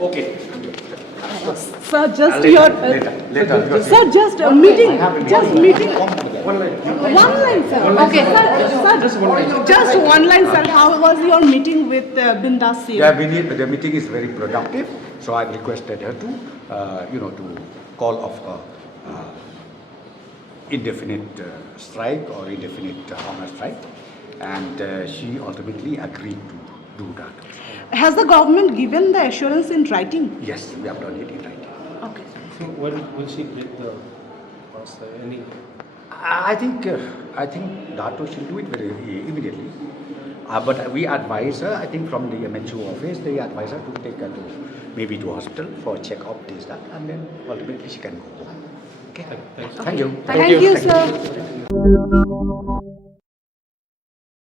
Okay. Sir, just your Later. sir, just a meeting, just meeting. One line, sir. Okay, sir, just one line, sir. How was your meeting with Bindas Singh? Yeah, the meeting is very productive. So I've requested her to, to call off indefinite strike or indefinite hunger strike, and she ultimately agreed to do that. Has the government given the assurance in writing? Yes, we have done it in writing. Okay. So when will she get the any? I think Dato should do it very immediately. But we advise her, I think from the MHO office, they advise her to take her to maybe to hospital for check-up, this, that, and then ultimately she can go home. Okay. Thank you. Thank you. Thank you, sir.